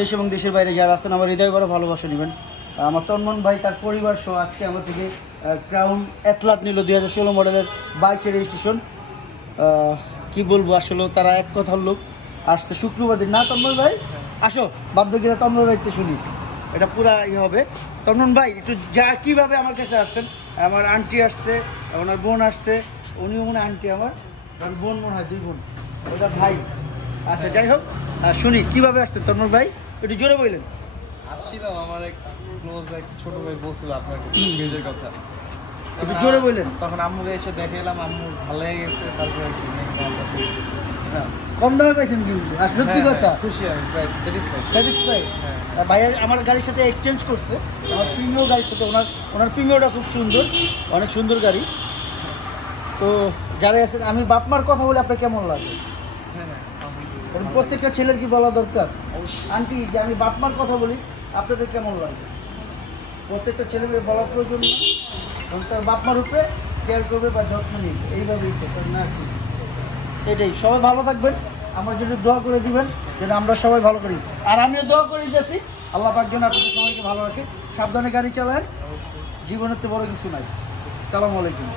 দেশ এবং দেশের বাইরে যারা আছেন আমার হৃদয় বড় ভালোবাসা নেবেন। আমার তন্মন ভাই তার পরিবার সহ আজকে আমার থেকে ক্রাউন অ্যাথলাট নিল 2016 মডেলের বাইকের রেজিস্ট্রেশন। কি বলবো, আসলে তারা এক কথার লোক। আসছে শুক্রবার দিন না তন্মন ভাই? আসো বাদ বাকিরা তন্মন ভাইতে শুনি, এটা পুরা ইয়ে হবে। তন্মন ভাই একটু যা কীভাবে আমার কাছে আসছেন? আমার আন্টি আসছে, ওনার বোন আসছে, উনিও মনে হয় আন্টি, আমার বোন মনে হয় 2 বোন, ওটা ভাই। আচ্ছা যাই হোক, শুনি কীভাবে আসছেন তন্মন ভাই, একটু জোরে বললেন। আসছিলাম, আমার এক ক্লোজ এক ছোট ভাই বলছিল আপনার পেজের কথা, একটু জোরে বললেন। তখন আম্মুকে এসে দেখে এলাম, আম্মু ভালো লেগে গেছে, তারপরে কম দামে পাইছেন কিন্তু, আর সত্যি কথা খুশি আমি, স্যাটিসফাই। ভাইয়া আমার গাড়ির সাথে এক্সচেঞ্জ করছে, আমার প্রিমিও গাড়ির সাথে, ওনার প্রিমিওটা খুব সুন্দর, অনেক সুন্দর গাড়ি। তো যারা আছেন, আমি বাপমার কথা বলে আপনার কেমন লাগে? প্রত্যেকটা ছেলের কি বলা দরকার? আন্টি যে আমি বাপমার কথা বলি, আপনাদের কেমন লাগে? প্রত্যেকটা ছেলে মেয়ে বলার প্রয়োজন না, তার বাপমার উপরে কেয়ার করবে বা যত্ন নিবে, এইভাবেই না কি? এটাই। সবাই ভালো থাকবেন, আমার জন্য দোয়া করে দিবেন যেন আমরা সবাই ভালো করি, আর আমিও দোয়া করে দিয়েছি আল্লাহ পাক যেন আপনাদের সবাইকে ভালো রাখে। সাবধানে গাড়ি চালান, জীবনের তো বড় কিছু নাই। সালামু আলাইকুম।